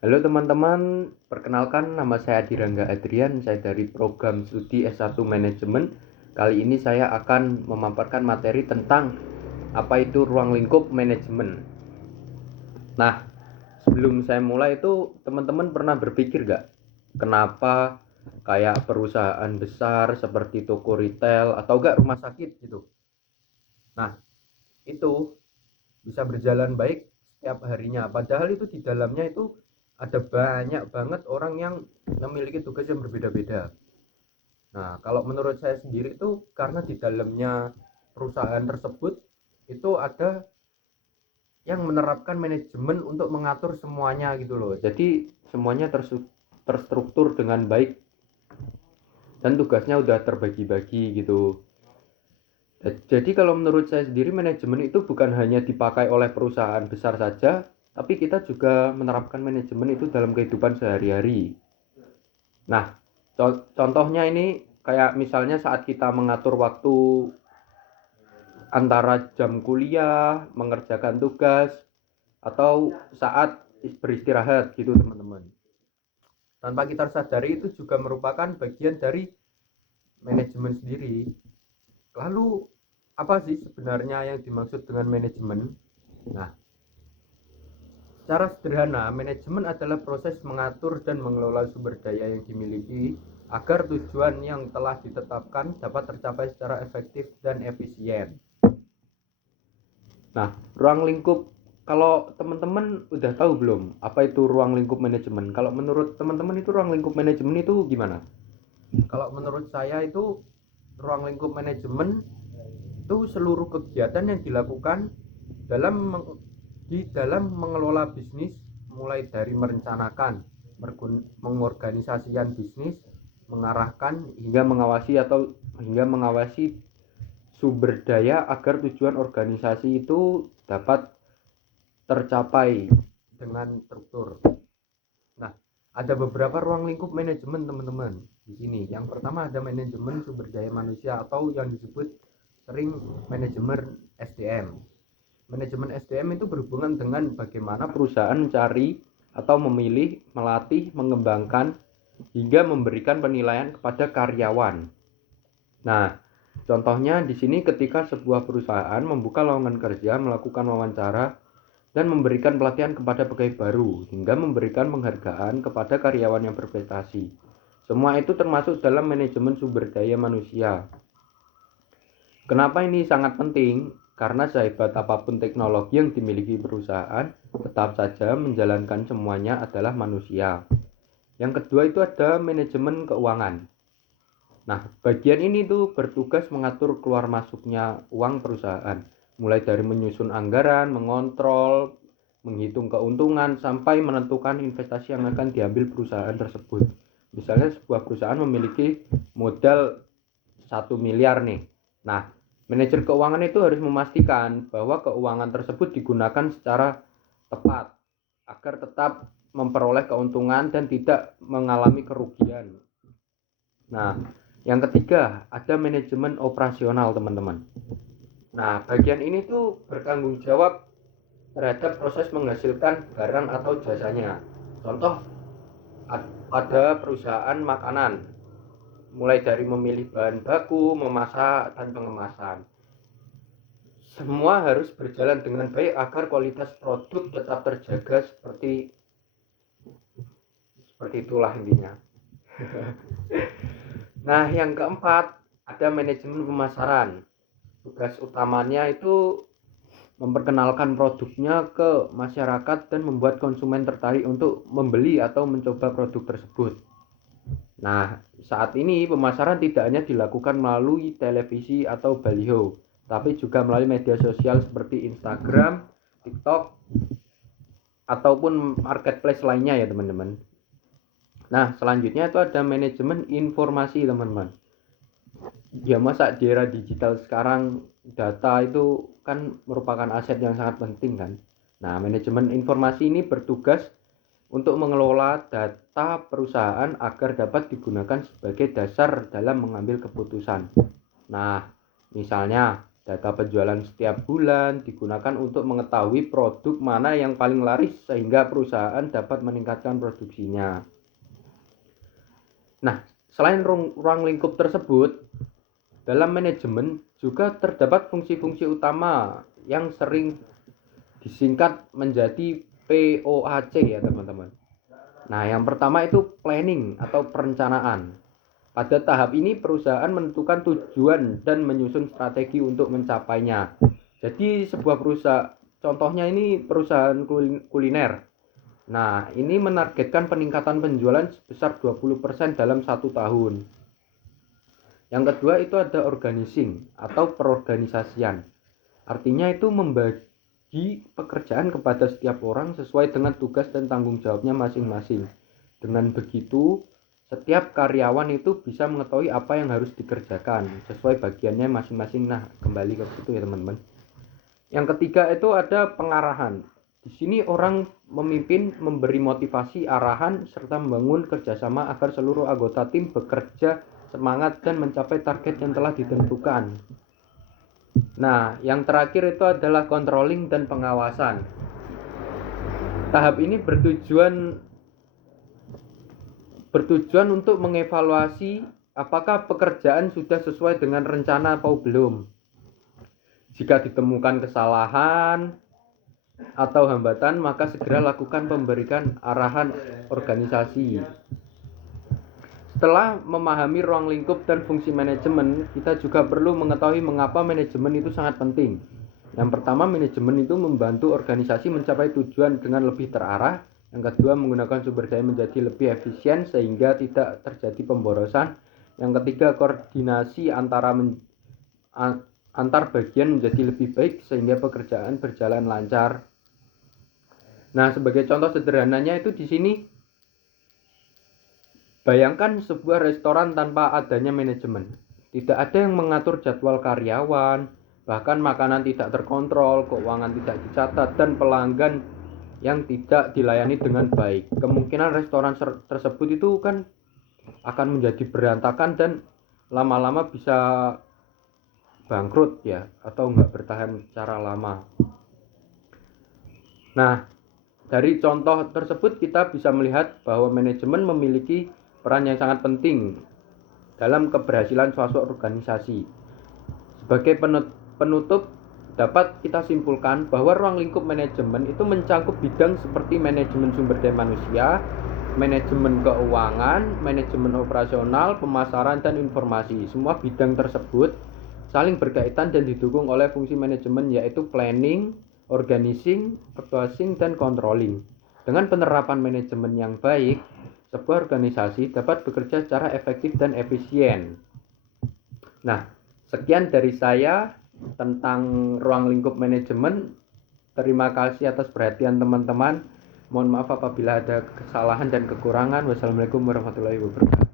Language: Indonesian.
Halo teman-teman, perkenalkan nama saya Dirangga Adrian, saya dari program studi S1 Manajemen. Kali ini saya akan memaparkan materi tentang apa itu ruang lingkup manajemen. Nah, sebelum saya mulai itu teman-teman pernah berpikir gak kenapa kayak perusahaan besar seperti toko retail atau gak rumah sakit gitu. Nah, itu bisa berjalan baik setiap harinya. Padahal itu di dalamnya itu ada banyak banget orang yang memiliki tugas yang berbeda-beda. Nah, kalau menurut saya sendiri itu karena di dalamnya perusahaan tersebut itu ada yang menerapkan manajemen untuk mengatur semuanya gitu loh. Jadi semuanya terstruktur dengan baik dan tugasnya udah terbagi-bagi gitu. Jadi kalau menurut saya sendiri manajemen itu bukan hanya dipakai oleh perusahaan besar saja, tapi kita juga menerapkan manajemen itu dalam kehidupan sehari-hari. Nah, contohnya ini kayak misalnya saat kita mengatur waktu antara jam kuliah, mengerjakan tugas, atau saat beristirahat gitu teman-teman. Tanpa kita sadari itu juga merupakan bagian dari manajemen sendiri. Lalu apa sih sebenarnya yang dimaksud dengan manajemen? Nah, secara sederhana, manajemen adalah proses mengatur dan mengelola sumber daya yang dimiliki agar tujuan yang telah ditetapkan dapat tercapai secara efektif dan efisien. Nah, ruang lingkup, kalau teman-teman udah tahu belum apa itu ruang lingkup manajemen? Kalau menurut teman-teman itu ruang lingkup manajemen itu gimana? Kalau menurut saya itu ruang lingkup manajemen itu seluruh kegiatan yang dilakukan dalam di dalam mengelola bisnis, mulai dari merencanakan, mengorganisasikan bisnis, mengarahkan hingga mengawasi sumber daya agar tujuan organisasi itu dapat tercapai dengan struktur. Nah, ada beberapa ruang lingkup manajemen teman-teman di sini. Yang pertama ada manajemen sumber daya manusia atau yang disebut sering manajemen SDM. Manajemen SDM itu berhubungan dengan bagaimana perusahaan mencari atau memilih, melatih, mengembangkan hingga memberikan penilaian kepada karyawan. Nah, contohnya di sini ketika sebuah perusahaan membuka lowongan kerja, melakukan wawancara, dan memberikan pelatihan kepada pegawai baru, hingga memberikan penghargaan kepada karyawan yang berprestasi. Semua itu termasuk dalam manajemen sumber daya manusia. Kenapa ini sangat penting? Karena sehebat apapun teknologi yang dimiliki perusahaan, tetap saja menjalankan semuanya adalah manusia. Yang kedua itu ada manajemen keuangan. Nah, bagian ini tuh bertugas mengatur keluar masuknya uang perusahaan, mulai dari menyusun anggaran, mengontrol, menghitung keuntungan, sampai menentukan investasi yang akan diambil perusahaan tersebut. Misalnya sebuah perusahaan memiliki modal 1 miliar nih. Nah, manajer keuangan itu harus memastikan bahwa keuangan tersebut digunakan secara tepat agar tetap memperoleh keuntungan dan tidak mengalami kerugian. Nah, yang ketiga ada manajemen operasional teman-teman. Nah, bagian ini tuh bertanggung jawab terhadap proses menghasilkan barang atau jasanya. Contoh, ada perusahaan makanan, mulai dari memilih bahan baku, memasak, dan pengemasan. Semua harus berjalan dengan baik agar kualitas produk tetap terjaga seperti itulah intinya. Nah, yang keempat ada manajemen pemasaran. Tugas utamanya itu memperkenalkan produknya ke masyarakat dan membuat konsumen tertarik untuk membeli atau mencoba produk tersebut. Nah, saat ini pemasaran tidak hanya dilakukan melalui televisi atau baliho, tapi juga melalui media sosial seperti Instagram, TikTok, ataupun marketplace lainnya ya teman-teman. Nah, selanjutnya itu ada manajemen informasi teman-teman. Ya masa di era digital sekarang data itu kan merupakan aset yang sangat penting kan. Nah, manajemen informasi ini bertugas untuk mengelola data perusahaan agar dapat digunakan sebagai dasar dalam mengambil keputusan. Nah, misalnya Data penjualan setiap bulan digunakan untuk mengetahui produk mana yang paling laris sehingga perusahaan dapat meningkatkan produksinya. Nah, selain ruang lingkup tersebut, dalam manajemen juga terdapat fungsi-fungsi utama yang sering disingkat menjadi POAC ya teman-teman. Nah, yang pertama itu planning atau perencanaan. Pada tahap ini perusahaan menentukan tujuan dan menyusun strategi untuk mencapainya. Jadi sebuah perusahaan, contohnya ini perusahaan kuliner. Nah, ini menargetkan peningkatan penjualan sebesar 20% dalam 1 tahun. Yang kedua itu ada organizing atau perorganisasian. Artinya itu membagi pekerjaan kepada setiap orang sesuai dengan tugas dan tanggung jawabnya masing-masing. Dengan begitu, setiap karyawan itu bisa mengetahui apa yang harus dikerjakan sesuai bagiannya masing-masing. Nah, kembali ke situ ya teman-teman. Yang ketiga itu ada pengarahan. Di sini orang memimpin, memberi motivasi, arahan, serta membangun kerjasama agar seluruh anggota tim bekerja semangat dan mencapai target yang telah ditentukan. Nah, yang terakhir itu adalah controlling dan pengawasan. Tahap ini bertujuan untuk mengevaluasi apakah pekerjaan sudah sesuai dengan rencana atau belum. Jika ditemukan kesalahan atau hambatan, maka segera lakukan pemberikan arahan organisasi. Setelah memahami ruang lingkup dan fungsi manajemen, kita juga perlu mengetahui mengapa manajemen itu sangat penting. Yang pertama, manajemen itu membantu organisasi mencapai tujuan dengan lebih terarah. Yang kedua, menggunakan sumber daya menjadi lebih efisien sehingga tidak terjadi pemborosan. Yang ketiga, koordinasi antar bagian menjadi lebih baik sehingga pekerjaan berjalan lancar. Nah, sebagai contoh sederhananya itu di sini, bayangkan sebuah restoran tanpa adanya manajemen. Tidak ada yang mengatur jadwal karyawan, bahkan makanan tidak terkontrol, keuangan tidak dicatat, dan pelanggan yang tidak dilayani dengan baik. Kemungkinan restoran tersebut itu kan akan menjadi berantakan dan lama-lama bisa bangkrut ya, atau nggak bertahan secara lama. Nah, dari contoh tersebut kita bisa melihat bahwa manajemen memiliki peran yang sangat penting dalam keberhasilan suatu organisasi. Sebagai penutup, dapat kita simpulkan bahwa ruang lingkup manajemen itu mencakup bidang seperti manajemen sumber daya manusia, manajemen keuangan, manajemen operasional, pemasaran, dan informasi. Semua bidang tersebut saling berkaitan dan didukung oleh fungsi manajemen, yaitu planning, organizing, advising, dan controlling. Dengan penerapan manajemen yang baik, sebuah organisasi dapat bekerja secara efektif dan efisien. Nah, sekian dari saya tentang ruang lingkup manajemen. Terima kasih atas perhatian teman-teman. Mohon maaf apabila ada kesalahan dan kekurangan. Wassalamualaikum warahmatullahi wabarakatuh.